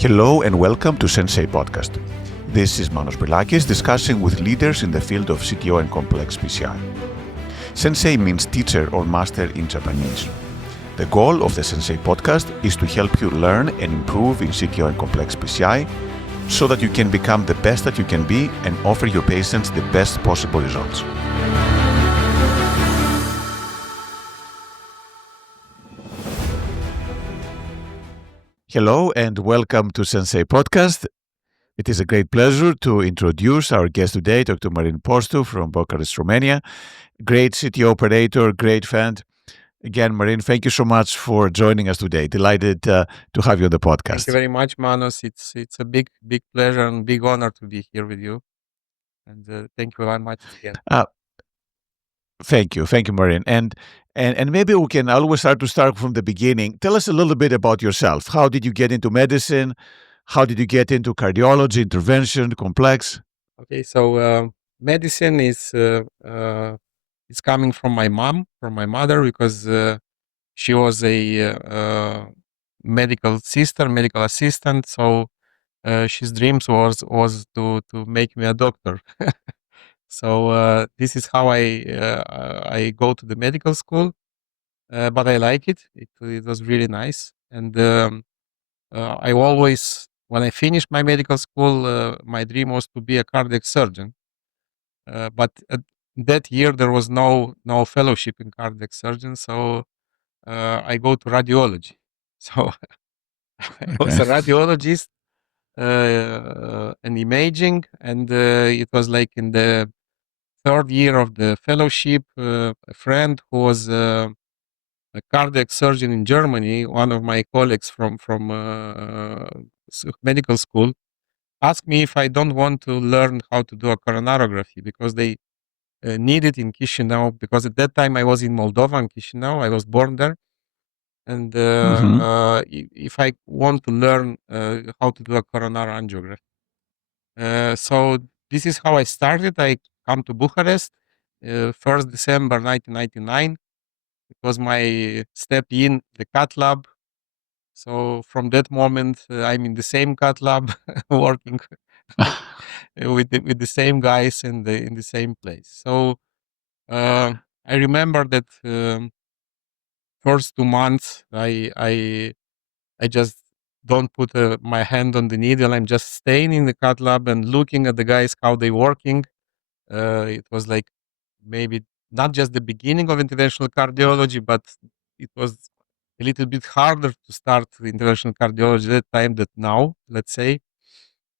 Hello and welcome to Sensei podcast. This is Manos Brilakis discussing with leaders in the field of CTO and complex PCI. Sensei means teacher or master in Japanese. The goal of the Sensei podcast is to help you learn and improve in CTO and complex PCI so that you can become the best that you can be and offer your patients the best possible results. Hello and welcome to Sensei podcast. It is a great pleasure to introduce our guest today, Dr. Marin Postu from Bucharest, Romania. Great city operator, great fan. Again, Marin, thank you so much for joining us today. Delighted to have you on the podcast. Thank you very much, Manos. It's a big pleasure and big honor to be here with you. And thank you very much again. Thank you, Marin. And maybe we can always start from the beginning. Tell us a little bit about yourself. How did you get into medicine? How did you get into cardiology, intervention, complex? Okay, so medicine is coming from my mother, because she was a medical assistant. So his dreams was to make me a doctor. So this is how I go to the medical school, but I like it. It was really nice, and I always, when I finished my medical school, my dream was to be a cardiac surgeon. But that year there was no fellowship in cardiac surgeon, so I go to radiology. So I was a radiologist and imaging, and it was like in the third year of the fellowship, a friend who was a cardiac surgeon in Germany, one of my colleagues from medical school, asked me if I don't want to learn how to do a coronarography, because they need it in Chisinau, because at that time I was in Moldova, in Chisinau. I was born there. And if I want to learn how to do a coronary angiography. So this is how I started. I come to Bucharest, 1st December 1999. It was my step in the cath lab. So from that moment, I'm in the same cath lab, working with the same guys in the same place. So I remember that first 2 months, I just don't put my hand on the needle. I'm just staying in the cath lab and looking at the guys how they working. It was like maybe not just the beginning of interventional cardiology, but it was a little bit harder to start interventional cardiology at that time than now, let's say.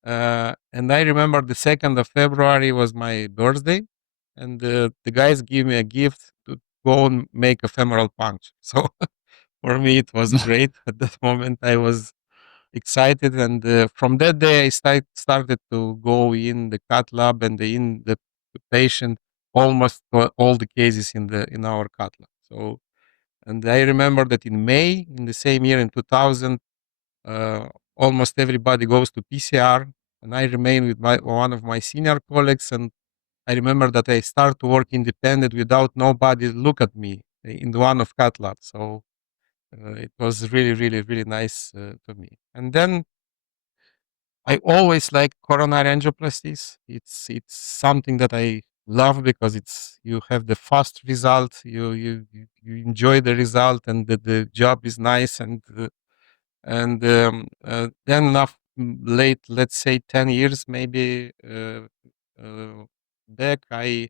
And I remember the 2nd of February was my birthday, and the guys gave me a gift to go and make a femoral puncture. So for me, it was great. At that moment, I was excited, and from that day, I started to go in the cath lab and in the patient, almost all the cases in our cath lab. So, and I remember that in May, in the same year, in 2000, almost everybody goes to PCR, and I remain with one of my senior colleagues. And I remember that I start to work independent without nobody look at me in the one of cath lab. So it was really nice to me. And then I always like coronary angioplasties. It's something that I love, because you have the fast result, you enjoy the result, and the job is nice. And then late, let's say 10 years maybe back, I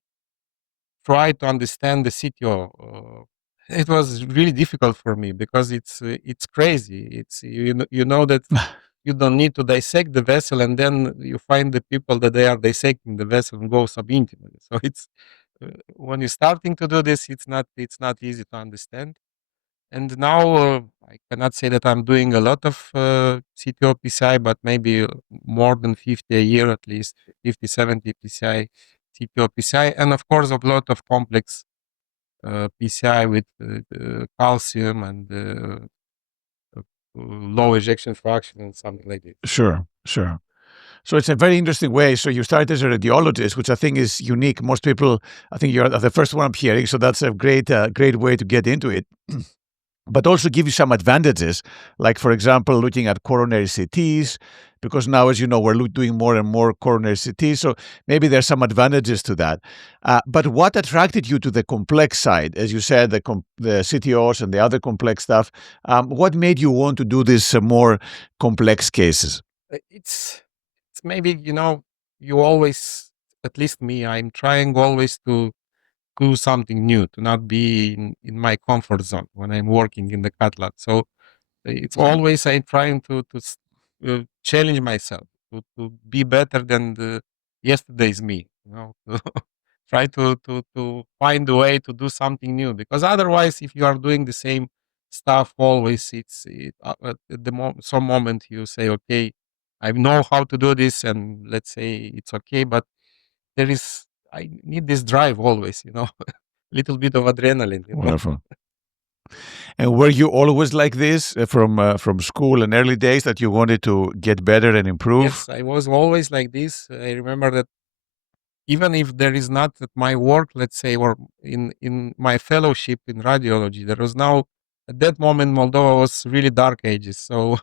tried to understand the CTO. It was really difficult for me, because it's crazy. It's you know that you don't need to dissect the vessel, and then you find the people that they are dissecting the vessel and go subintimally. So it's when you're starting to do this, it's not easy to understand. And now I cannot say that I'm doing a lot of CTO PCI, but maybe more than 50 a year, at least 50, 70 PCI, CTO PCI, and of course a lot of complex PCI with calcium and low ejection fraction and something like this. Sure. So it's a very interesting way. So you started as a radiologist, which I think is unique. Most people, I think you're the first one I'm hearing. So that's a great way to get into it. but also give you some advantages, like, for example, looking at coronary CTs, because now, as you know, we're doing more and more coronary CTs. So maybe there's some advantages to that. But what attracted you to the complex side? As you said, the CTOs and the other complex stuff. What made you want to do these more complex cases? It's maybe, you always, at least me, I'm trying always to do something new, to not be in my comfort zone when I'm working in the cat lab. So it's always I'm trying to challenge myself to be better than the yesterday's me. To try to find a way to do something new, because otherwise, if you are doing the same stuff always, at some moment you say, okay, I know how to do this, and let's say it's okay, but there is I need this drive always, little bit of adrenaline. Wonderful. And were you always like this from school and early days, that you wanted to get better and improve? Yes, I was always like this. I remember that even if there is not at my work, let's say, or in my fellowship in radiology, there was now at that moment Moldova was really dark ages. So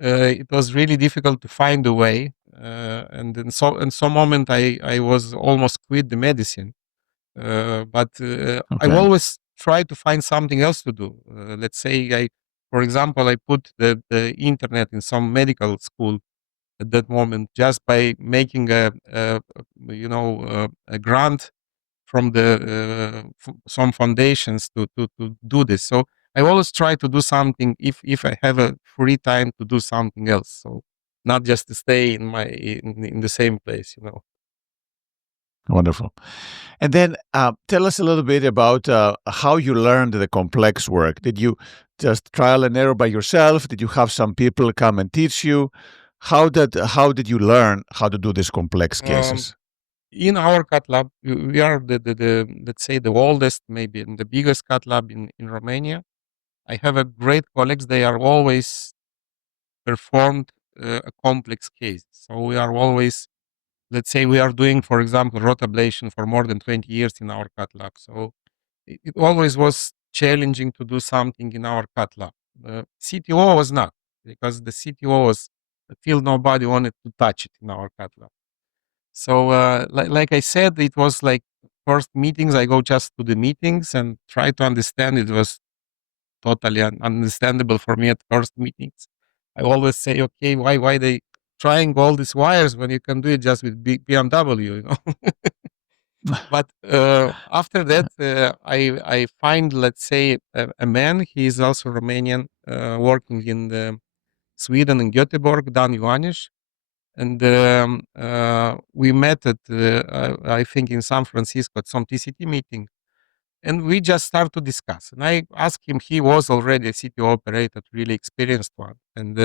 it was really difficult to find a way. And in some moment I was almost quit the medicine. But I Okay. always try to find something else to do. Let's say for example, I put the internet in some medical school at that moment, just by making a grant from some foundations to do this. So I always try to do something if I have a free time to do something else. So not just to stay in the same place. Wonderful. And then tell us a little bit about how you learned the complex work. Did you just trial and error by yourself? Did you have some people come and teach you? How did you learn how to do these complex Um, cases? in our cat lab, we are the let's say the oldest, maybe, and the biggest cat lab in Romania. I have a great colleagues. They are always performed a complex case. So we are always, let's say, we are doing, for example, rotablation for more than 20 years in our cat lab. So it always was challenging to do something in our cat lab. CTO was not, because the CTO was a field nobody wanted to touch it in our cat lab. So, like I said, it was like first meetings. I go just to the meetings and try to understand. It was totally understandable for me at first meetings. I always say, okay, why they trying all these wires when you can do it just with BMW? But after that, I find, let's say, a man. He is also Romanian, working in Sweden, in Göteborg, Dan Ioannis. And we met at, I think, in San Francisco at some TCT meeting. And we just start to discuss. And I asked him, he was already a CTO operator, really experienced one. And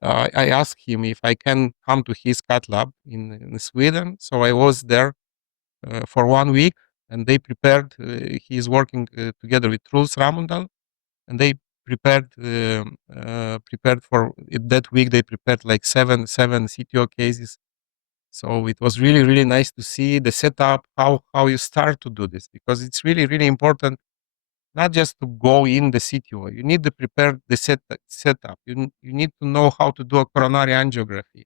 I asked him if I can come to his cat lab in Sweden. So I was there for 1 week, and they prepared, he is working together with Truls Ramundal, and they prepared for that week. They prepared like seven CTO cases. So it was really, really nice to see the setup, how you start to do this, because it's really, really important not just to go in the CTO. You need to prepare the setup. You need to know how to do a coronary angiography.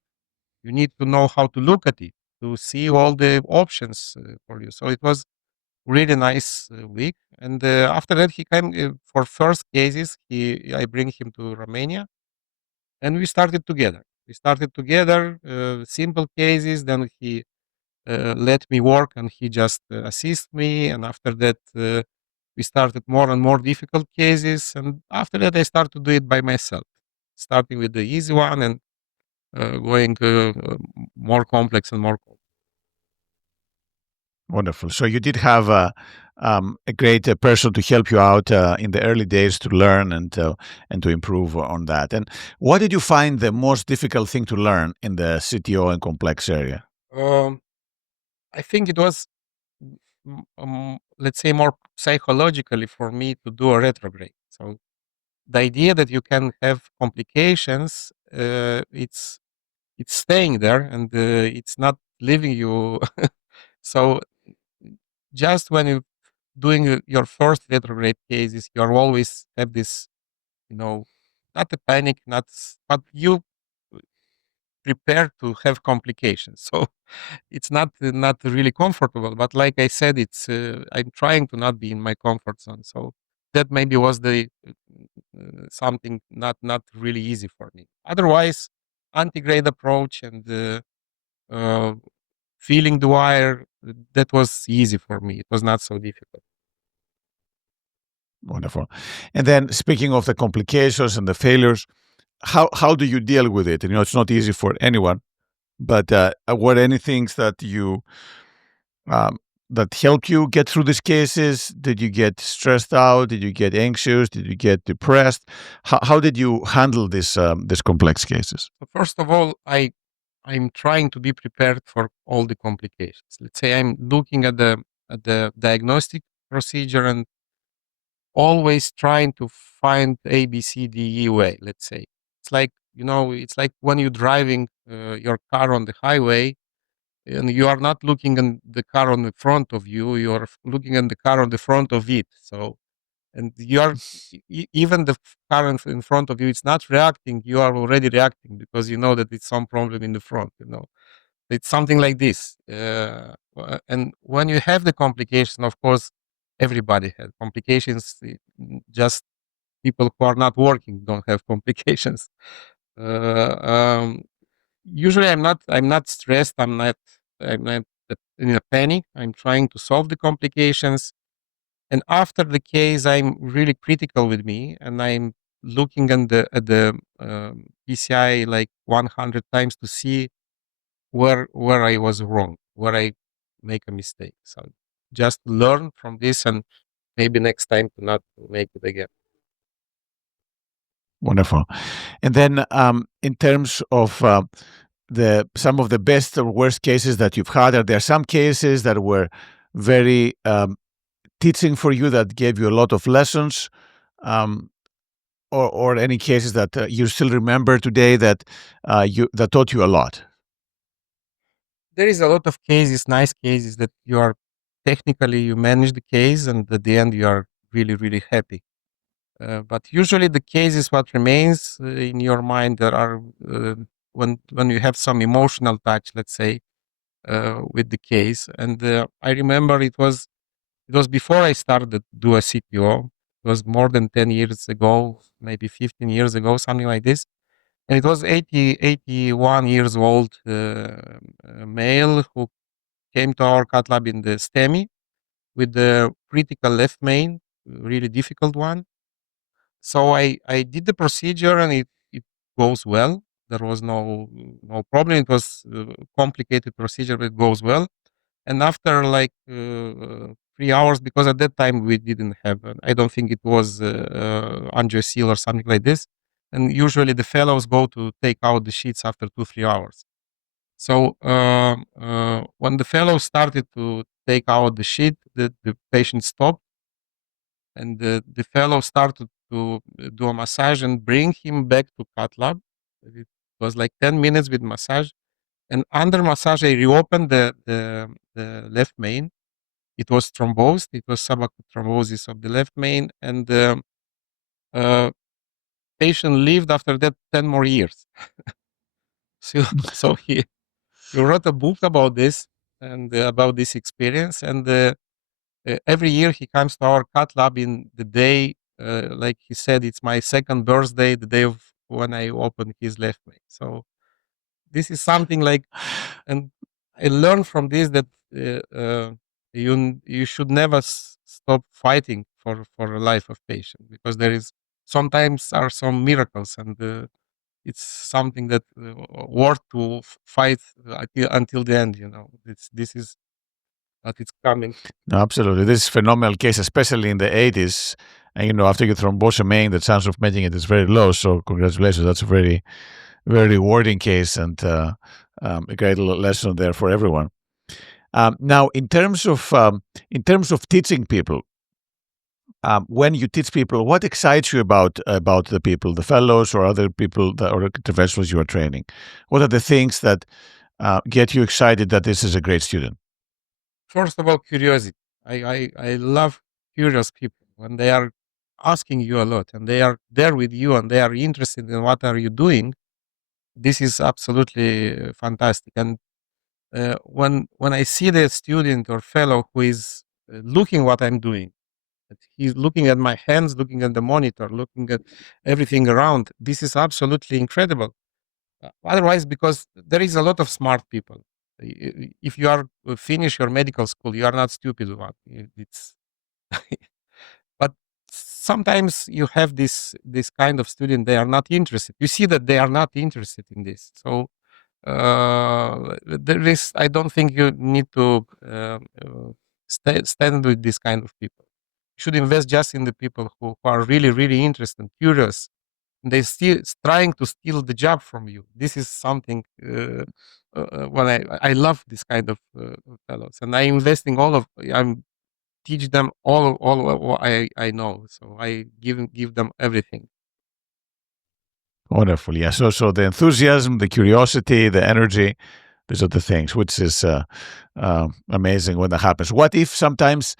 You need to know how to look at it, to see all the options for you. So it was really nice week. And after that, he came for first cases. I bring him to Romania, and we started together. We started together, simple cases. Then he let me work, and he just assist me. And after that, we started more and more difficult cases. And after that, I started to do it by myself, starting with the easy one and going more complex and more complex. Wonderful. So you did have a great person to help you out in the early days to learn and to improve on that. And what did you find the most difficult thing to learn in the CTO and complex area? Um, I think it was, let's say, more psychologically for me to do a retrograde. So the idea that you can have complications, it's staying there, and it's not leaving you. So just when you doing your first retrograde cases, you always have this, not a panic, but you prepare to have complications. So it's not really comfortable. But like I said, it's I'm trying to not be in my comfort zone. So that maybe was the something not really easy for me. Otherwise, anti-grade approach and uh, feeling the wire, that was easy for me. It was not so difficult. Wonderful. And then speaking of the complications and the failures, how do you deal with it? It's not easy for anyone, but were any things that you um, that helped you get through these cases? Did you get stressed out? Did you get anxious? Did you get depressed? How did you handle these complex cases? So first of all, I'm trying to be prepared for all the complications. Let's say I'm looking at the diagnostic procedure and always trying to find A, B, C, D, E way. Let's say it's like when you're driving your car on the highway and you are not looking at the car on the front of you. You are looking at the car on the front of it. So and you are even the car in front of you, it's not reacting. You are already reacting because you know that it's some problem in the front. It's something like this. And when you have the complication, of course, everybody has complications. Just people who are not working don't have complications. Uh, um, Usually, I'm not stressed. I'm not in a panic. I'm trying to solve the complications. And after the case, I'm really critical with me, and I'm looking at the PCI like 100 times to see where I was wrong, where I make a mistake. So just learn from this, and maybe next time to not make it again. Wonderful. And then, in terms of the some of the best or worst cases that you've had, are there some cases that were very teaching for you, that gave you a lot of lessons, um, or any cases that you still remember today that you that taught you a lot? There is a lot of cases, nice cases that you are technically you manage the case, and at the end you are really really happy. But usually the case is what remains in your mind. There are when you have some emotional touch, let's say, with the case. And I remember it was before I started to do a CPO. It was more than 10 years ago, maybe 15 years ago, something like this. And it was 81 years old male who came to our cat lab in the STEMI with the critical left main, really difficult one. So I did the procedure and it goes well. There was no problem. It was a complicated procedure, but it goes well. And after like 3 hours, because at that time we didn't have, I don't think it was angioseal or something like this. And usually the fellows go to take out the sheets after 2 3 hours. So when the fellow started to take out the sheet, the patient stopped, and the fellow started to do a massage and bring him back to cath lab. It was like 10 minutes with massage, and under massage I reopened the left main. It was thrombosed. It was subacute thrombosis of the left main, and the patient lived after that 10 more years. So, so he wrote a book about this and about this experience. And every year he comes to our cath lab in the day, like he said, it's my second birthday, the day of when I opened his left main. So this is something like, and I learned from this that you should never stop fighting for a life of patient, because there is sometimes are some miracles, and it's something that worth to fight until the end. This is what it's coming. No, absolutely. This is a phenomenal case, especially in the 80s. And, after you thrombose a main, the chance of making it is very low. So, congratulations. That's a very, very rewarding case, and a great lesson there for everyone. Now, in terms of teaching people, when you teach people, what excites you about the people, the fellows or other people or interventionalists you are training? What are the things that get you excited that this is a great student? First of all, curiosity. I love curious people, when they are asking you a lot and they are there with you and they are interested in what are you doing, this is absolutely fantastic. And when I see the student or fellow who is looking what I'm doing, that he's looking at my hands, looking at the monitor, looking at everything around, this is absolutely incredible. Otherwise, because there is a lot of smart people. If you are finish your medical school, you are not stupid one. It's but sometimes you have this kind of student, they are not interested. You see that they are not interested in this. So there is, I don't think you need to stand with this kind of people. You should invest just in the people who are really, really interested, curious. They still trying to steal the job from you. This is something. Well, I love this kind of fellows, and I investing all of. I'm teach them all what I know. So I give them everything. Wonderful. Yeah. So the enthusiasm, the curiosity, the energy, these are the things, which is amazing when that happens. What if sometimes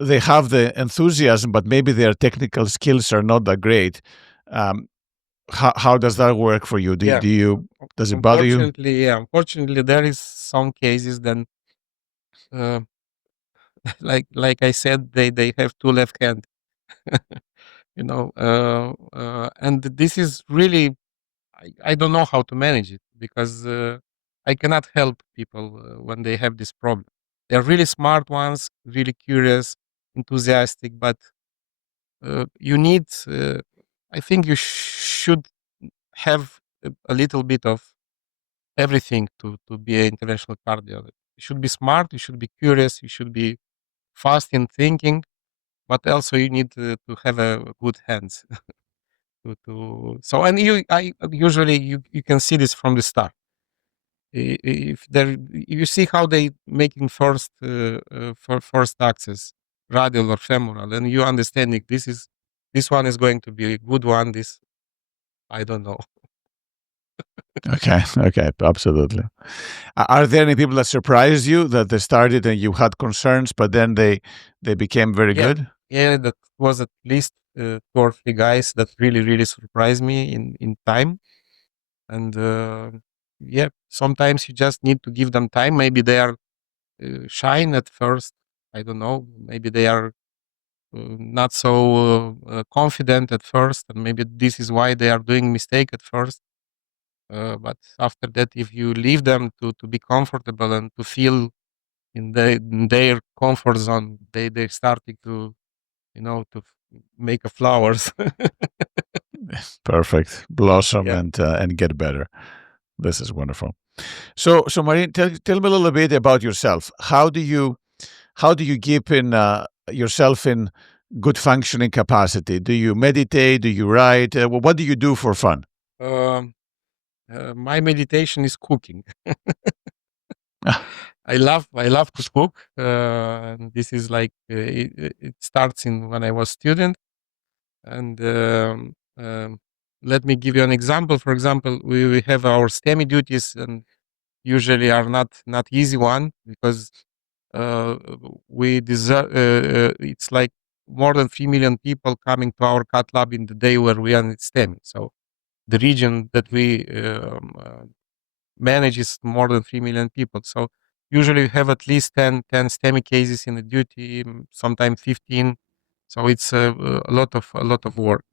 they have the enthusiasm, but maybe their technical skills are not that great? Um, how does that work for you? Yeah. Do you does it bother you? Unfortunately, there is some cases then, uh, like I said, they have two left hand, and this is really I don't know how to manage it because I cannot help people when they have this problem. They're really smart ones, really curious, enthusiastic, but you need. I think you should have a little bit of everything to be an international cardiologist. You should be smart, you should be curious, you should be fast in thinking, but also you need to have a good hands. So and I usually you can see this from the start. If there, you see how they making first for first access, radial or femoral, and you understanding this one is going to be a good one. This I don't know. Okay. Okay. Absolutely. Are there any people that surprised you that they started and you had concerns, but then they became very Yeah, good? yeah, that was at least 2 or 3 guys that really surprised me in time. And yeah, sometimes you just need to give them time. Maybe they are shy at first. I don't know. Maybe they are not so confident at first, and maybe this is why they are doing mistake at first. But after that, if you leave them to be comfortable and to feel in their comfort zone, they starting to make a flowers. Perfect. Blossom Yeah. and get better. This is wonderful. So Marin, tell me a little bit about yourself. How do you keep in yourself in good functioning capacity? Do you meditate? Do you write? What do you do for fun? Um, my meditation is cooking. I love to cook. And this is like it starts in when I was student. And let me give you an example. For example, we have our STEMI duties, and usually are not easy one because uh, we deserve. It's like more than 3 million people coming to our cat lab in the day where we are in STEMI. So the region that we manage is more than 3 million people. So usually we have at least 10 STEMI cases in the duty, sometimes 15. So it's a lot of work.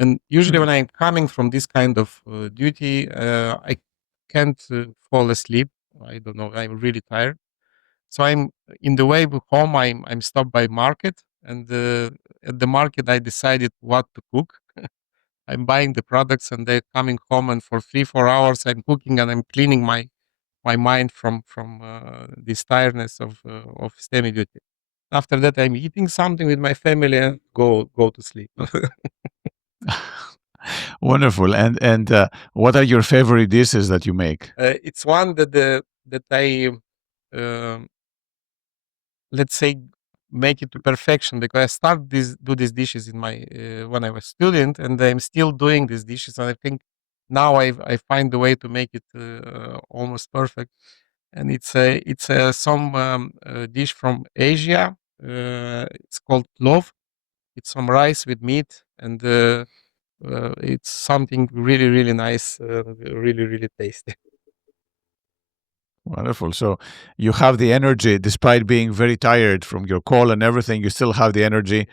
And usually when I'm coming from this kind of duty, I can't fall asleep. I don't know. I'm really tired. So I'm in the way home. I'm stopped by market, and at the market I decided what to cook. I'm buying the products, and they're coming home, and for 3-4 hours I'm cooking, and I'm cleaning my mind from this tiredness of STEMI duty. After that, I'm eating something with my family and go to sleep. Wonderful. And what are your favorite dishes that you make? It's one that I um, let's say make it to perfection because I start do these dishes in my when I was student, and I'm still doing these dishes, and I think now I find the way to make it almost perfect. And it's some dish from Asia. It's called love. It's some rice with meat, and it's something really, really nice, really, really tasty. Wonderful. So you have the energy, despite being very tired from your call and everything. You still have the energy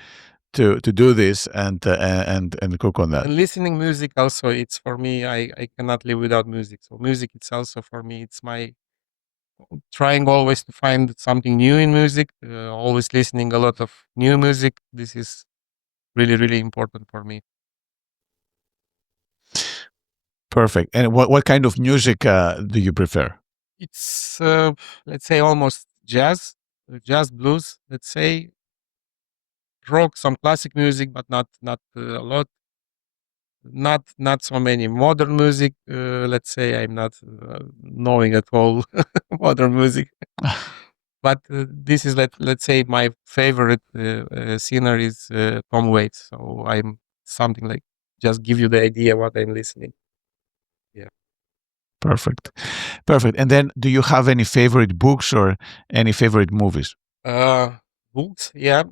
to do this and cook on that. And listening music also, it's for me. I cannot live without music. So music, it's also for me. It's my trying always to find something new in music. Always listening a lot of new music. This is really, really important for me. Perfect. And what kind of music do you prefer? It's let's say almost jazz, jazz blues. Let's say rock, some classic music, but not a lot. Not so many modern music. Let's say I'm not knowing at all modern music. But this is let's say my favorite singer is Tom Waits. So I'm something like just give you the idea what I'm listening. Yeah. Perfect. Perfect. And then do you have any favorite books or any favorite movies? Uh, Books, yeah.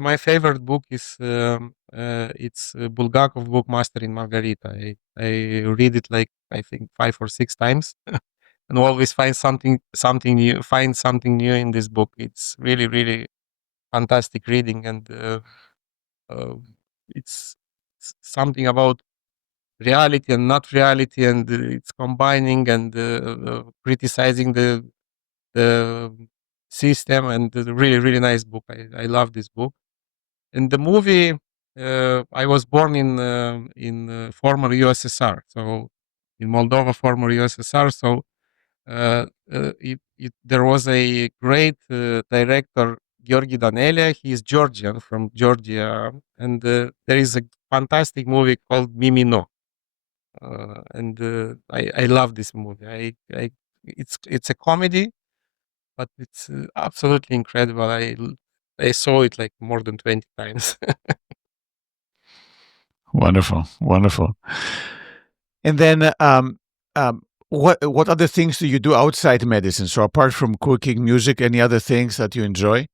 My favorite book is it's Bulgakov book Master in Margarita. I read it like I think 5 or 6 times, and always find something new. Find something new in this book. It's really really fantastic reading, and uh, it's something about reality and not reality, and it's combining and criticizing the system, and a really really nice book. I love this book. In the movie, I was born in former USSR, so in Moldova, former USSR. So there was a great director, Georgi Danelia. He is Georgian from Georgia, and there is a fantastic movie called Mimino, and I love this movie. It's a comedy, but it's absolutely incredible. I saw it like more than 20 times. Wonderful. Wonderful. And then what other things do you do outside medicine? So apart from cooking, music, any other things that you enjoy?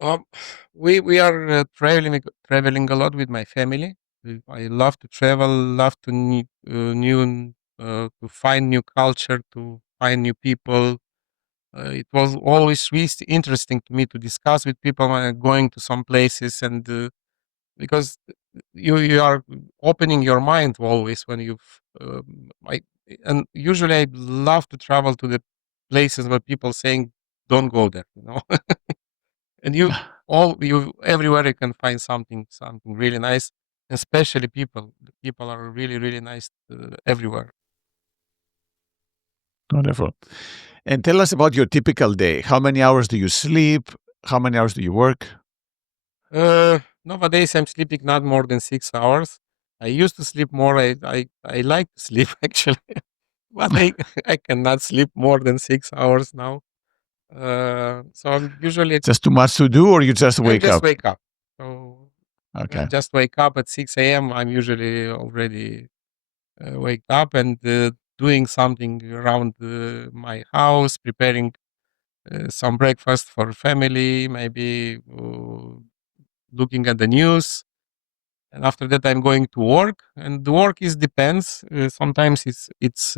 Um, we are traveling a lot with my family. I love to travel, love to to find new culture, to find new people. It was always really interesting to me to discuss with people when I'm going to some places, and because you are opening your mind always when I and usually I love to travel to the places where people saying don't go there, and you everywhere you can find something really nice, especially people. The people are really really nice everywhere. Wonderful. And tell us about your typical day. How many hours do you sleep? How many hours do you work? Nowadays I'm sleeping not more than 6 hours. I used to sleep more. I like to sleep actually, but I cannot sleep more than 6 hours now. So I'm usually Just too much to do, or you just I wake just up? wake up. So I Okay. just wake up at 6 a.m. I'm usually already wake up and doing something around my house, preparing some breakfast for family, maybe looking at the news. And after that, I'm going to work, and the work is depends. Sometimes it's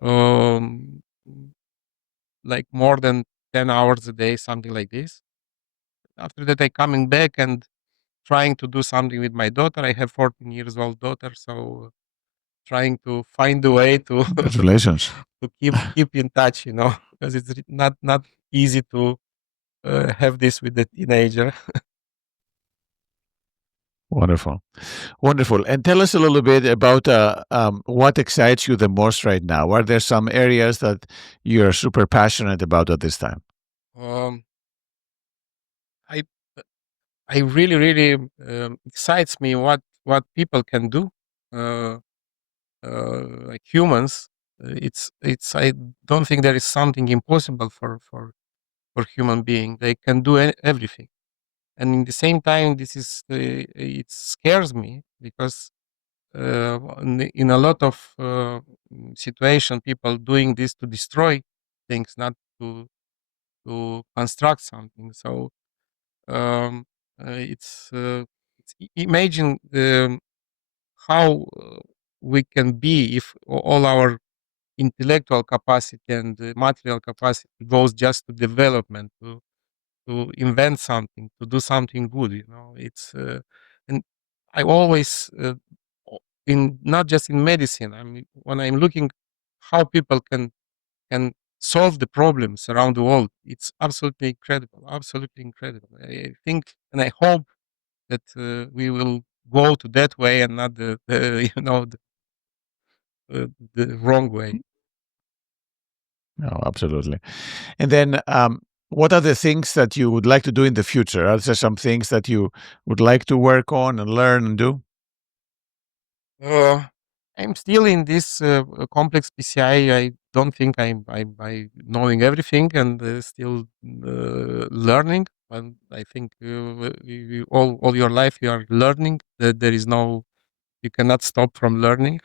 um, like more than 10 hours a day, something like this. After that, I coming back and trying to do something with my daughter. I have 14 years old daughter, so trying to find a way to Congratulations. to keep in touch, because it's not easy to have this with the teenager. Wonderful. Wonderful. And tell us a little bit about what excites you the most right now. Are there some areas that you're super passionate about at this time? um, I I really really excites me what people can do, uh, like humans. It's I don't think there is something impossible for human being. They can do everything, and in the same time, this is it scares me because in a lot of situation, people doing this to destroy things, not to construct something. So Imagine how we can be if all our intellectual capacity and material capacity goes just to development, to invent something, to do something good. And I always in not just in medicine. I mean, when I'm looking how people can solve the problems around the world, it's absolutely incredible, absolutely incredible. I think and I hope that we will go to that way and not the the wrong way. No, absolutely. And then, what are the things that you would like to do in the future? Are there some things that you would like to work on and learn and do? Uh, I'm still in this complex PCI. I don't think I'm knowing everything and still learning. And I think all your life you are learning. That there is no you cannot stop from learning.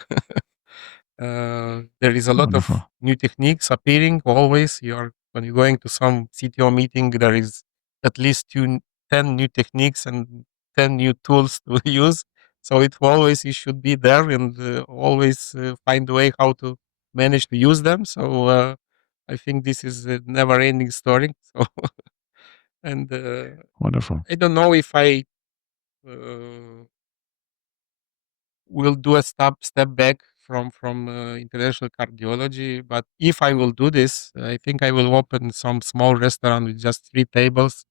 There is a lot of Wonderful. new techniques appearing always. When you're going to some CTO meeting, there is at least 10 new techniques and 10 new tools to use. So it always you should be there and always find a way how to manage to use them. So I think this is a never-ending story. So and Wonderful. I don't know if I uh, will do a step back from international cardiology. But if I will do this, I think I will open some small restaurant with just 3 tables,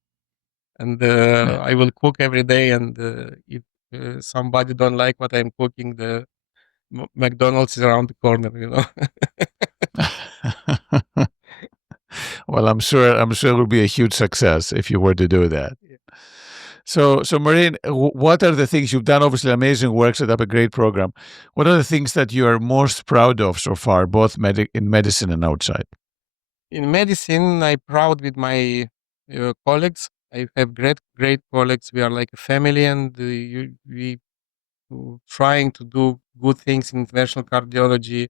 and Yeah. I will cook every day. And if somebody don't like what I'm cooking, the McDonald's is around the corner. Well, I'm sure it will be a huge success if you were to do that. Yeah. So Marin, what are the things you've done? Obviously, amazing work, set up a great program. What are the things that you are most proud of so far, both in medicine and outside? In medicine, I'm proud with my colleagues. I have great colleagues. We are like a family, and we trying to do good things in international cardiology.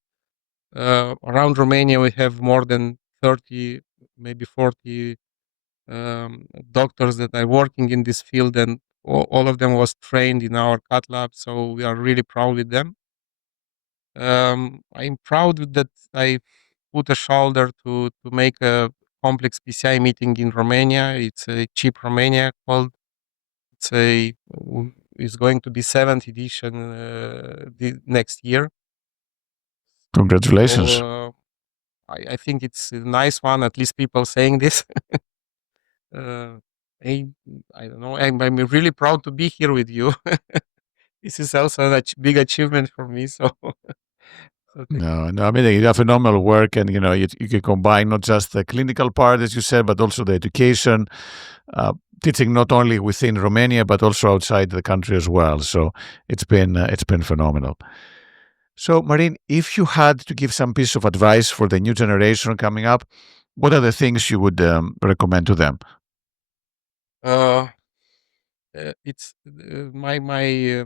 Around Romania, we have more than 30, maybe 40 doctors that are working in this field, and all of them was trained in our cath lab. So we are really proud with them. I'm proud that I put a shoulder to make a complex PCI meeting in Romania. It's a cheap Romania called. It's going to be 7th edition the next year. So Congratulations. I think it's a nice one. At least people saying this. uh, I, I don't know. I'm really proud to be here with you. This is also a big achievement for me. So, so thank you. No, I mean, you have phenomenal work, and you can combine not just the clinical part, as you said, but also the education, teaching not only within Romania but also outside the country as well. So it's been phenomenal. So, Marin, if you had to give some piece of advice for the new generation coming up, what are the things you would recommend to them? Uh, it's my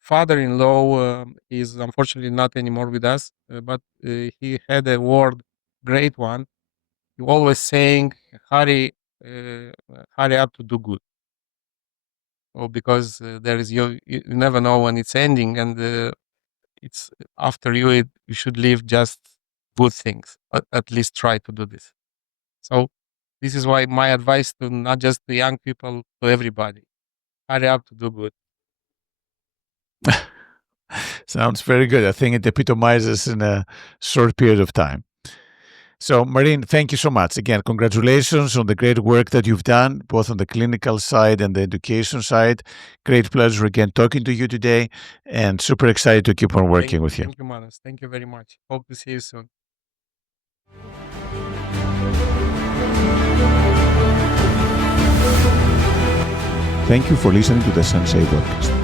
father-in-law is unfortunately not anymore with us, but he had a word, great one. He always saying, "Hurry, uh, hurry up to do good." Oh, because there is you never know when it's ending, and it's after you. You should leave just good things. At least try to do this. So this is why my advice to not just the young people, to everybody: hurry up to do good. Sounds very good. I think it epitomizes in a short period of time. So, Marin, thank you so much. Again, congratulations on the great work that you've done, both on the clinical side and the education side. Great pleasure again talking to you today, and super excited to keep on working with you. Thank you, Manos. Thank you very much. Hope to see you soon. Thank you for listening to the Sensei podcast.